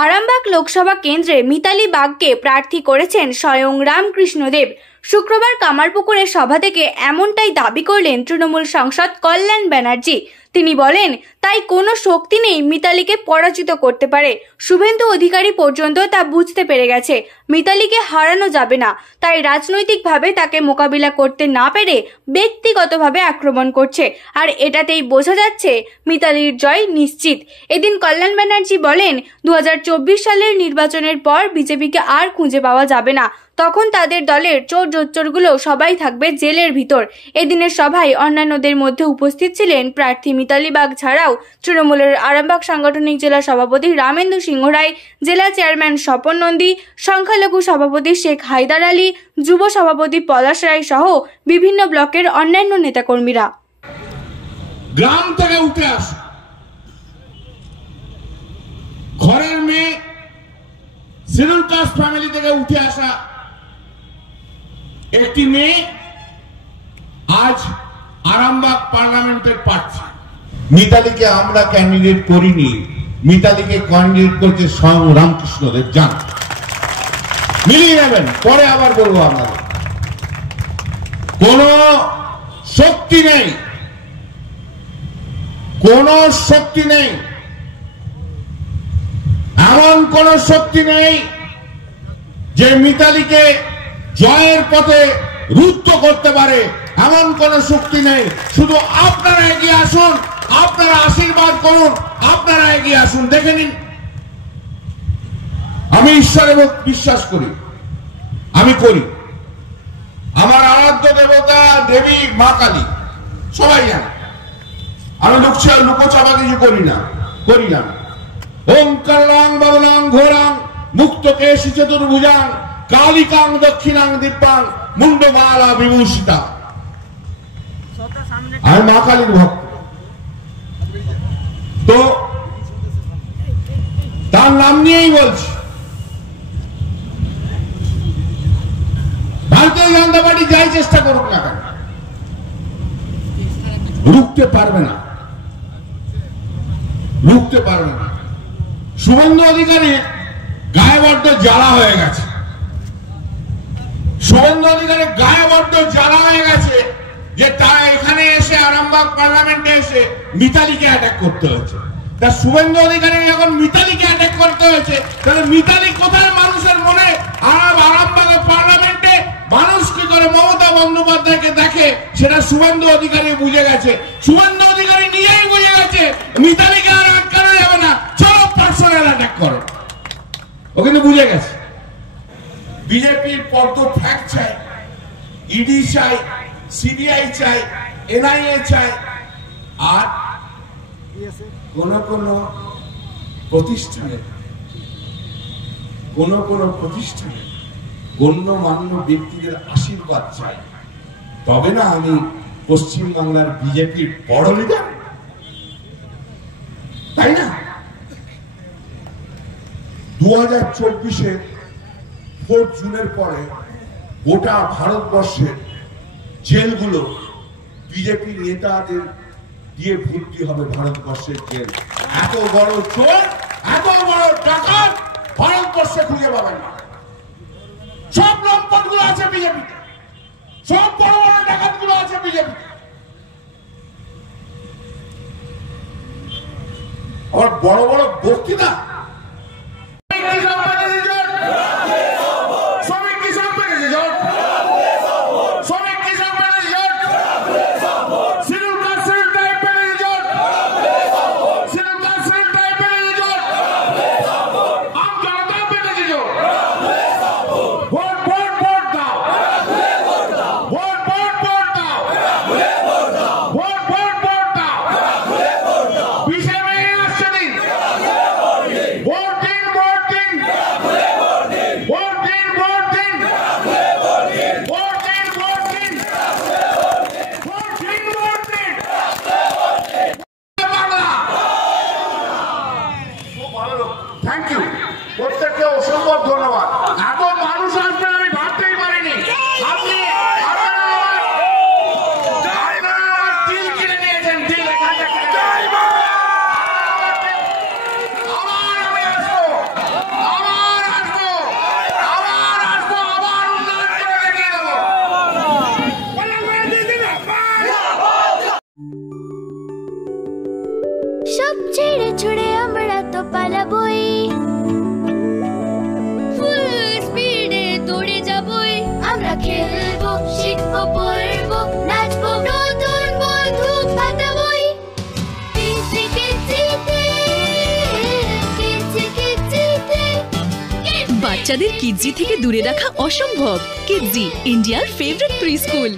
আরামবাগ লোকসভা কেন্দ্রে মিতালি বাগকে প্রার্থী করেছেন স্বয়ং রামকৃষ্ণ দেব। শুক্রবার কামারপুকুরের সভা থেকে এমনটাই দাবি করলেন তৃণমূল সাংসদ কল্যাণ ব্যানার্জি। তিনি বলেন, তাই কোনো শক্তি নেই মিতালিকে পরাজিত করতে পারে। শুভেন্দু অধিকারী পর্যন্ত তা বুঝতে পেরে গেছে। মিতালিকে হারানো যাবে না, তাই রাজনৈতিকভাবে তাকে মোকাবিলা করতে না পেরে ব্যক্তিগতভাবে আক্রমণ করছে, আর এটাতেই বোঝা যাচ্ছে মিতালির জয় নিশ্চিত। এদিন কল্যাণ ব্যানার্জি বলেন, 2024 সালের নির্বাচনের পর বিজেপিকে আর খুঁজে পাওয়া যাবে না। তখন তাদের দলের চোর জোচ্চোরগুলো সবাই থাকবে জেলের ভিতর। এদিনের সভায় অন্যান্যদের মধ্যে উপস্থিত ছিলেন প্রার্থী মিতালি বাগ ছাড়াও তৃণমূলের আরামবাগ সাংগঠনিক জেলা সভাপতি রামেন্দু সিংহ রায়, জেলা চেয়ারম্যান স্বপন নন্দী, সংখ্যালঘু সভাপতি শেখ হায়দার আলী, যুব সভাপতি পলাশ রায় সহ বিভিন্ন ব্লকের অন্যান্য নেতাকর্মীরা। গ্রাম থেকে উঠে আসে, ঘরের মেয়ে, শিডিউল কাস্ট ফ্যামিলি থেকে উঠে আসা একটি মেয়ে আজ আরামবাগ পার্লামেন্টের প্রার্থী। মিতালিকে আমরা ক্যান্ডিডেট করিনি, মিতালিকে ক্যান্ডিডেট করছে স্বয়ং রামকৃষ্ণ দেব। যান মিলিয়ে নেবেন, পরে আবার বলবো আপনাদের। কোন শক্তি নেই, কোন শক্তি নেই, এমন কোন শক্তি নেই যে মিতালিকে জয়ের পথে রুদ্ধ করতে পারে, এমন কোন শক্তি নেই। শুধু আপনারা এগিয়ে আসুন, আপনারা আশীর্বাদ করুন, আপনারা এগিয়ে আসুন, দেখে নিন। আমি ঈশ্বরে বিশ্বাস করি, আমি করি। আমার আরাধ্য দেবতা দেবী মা কালী, সবাই জানে। আমি লুকোচাপা কিছু করি না। ওম কালাং বাবলাং ঘোরাং মুক্ত কেশি চতুর্ভুজাং কালিকাং দক্ষিণাং দিব্যাং মুন্ডমালা বিভূষিতা। আমি মা কালীর ভক্ত, তো তার নাম নিয়েই বলছি। ভারতীয় জনতা পার্টি যাই চেষ্টা করুক না কেন, রুখতে পারবে না। শুভেন্দু অধিকারী গায়ে বড্ড জ্বালা হয়ে গেছে। যে তারা এখানে এসে আরামবাগ পার্লামেন্টে এসে মিতালিকে অ্যাটাক করতে হয়েছে। তা শুভেন্দু অধিকারী যখন মিতালিকে অ্যাটাক করতে হয়েছে, তাহলে মিতালি কোথায় মানুষের মনে? আরামবাগের পার্লামেন্টে মানুষ কি করে মমতা বন্দ্যোপাধ্যায়কে দেখে, সেটা শুভেন্দু অধিকারী বুঝে গেছে। শুভেন্দু অধিকারী নিজেই বুঝে গেছে মিতালিকে আর আটকানো যাবে না, চলো পার্সোনাল অ্যাটাক করো। ও কিন্তু বুঝে গেছে। বিজেপির পদ্ম ফ্যাক্ট চাই, ইডি চাই, সিবিআই চাই, এনআইএ চাই, আর কোন প্রতিষ্ঠানে গণ্যমান্য ব্যক্তিদের আশীর্বাদ চাই, তবে না আমি পশ্চিমবাংলার বিজেপির বড় লিডার, তাই না? 2024-এ 4 জুনের পরে গোটা ভারতবর্ষের জেলগুলো বিজেপি নেতাদের দিয়ে ভর্তি হবে। ভারতবর্ষের জেল, এত বড় চোর, এত বড় টাকা ভারতবর্ষে খুঁজে পাবেন না। সব লম্পট গুলো আছে বিজেপিতে, সব বড় বড় ডাকাত গুলো আছে বিজেপিতে। আর বড় বড় বক্তৃতা, থ্যাংক ইউ, প্রত্যেককে অসংখ্য ধন্যবাদ। এত মানুষ আসবে আমি ভাবতেই পারিনি। আপনি দিল কিনে নিয়েছেন, দিল এখান থেকে। আবার আমি আসবো। সব ছেড়ে ছুড়ে আমরা তো পালাবই, ফুল স্পিডে দৌড়ে যাবই। আমরা খেলবো, শিখবো, পড়বো, নাচবো, নতুন বন্ধু পাতাবই। Kidzee কিডজিতে, Kidzee কিডজিতে। বাচ্চাদের কিডজি থেকে দূরে রাখা অসম্ভব। কিডজি, ইন্ডিয়ার ফেভারিট প্রি স্কুল।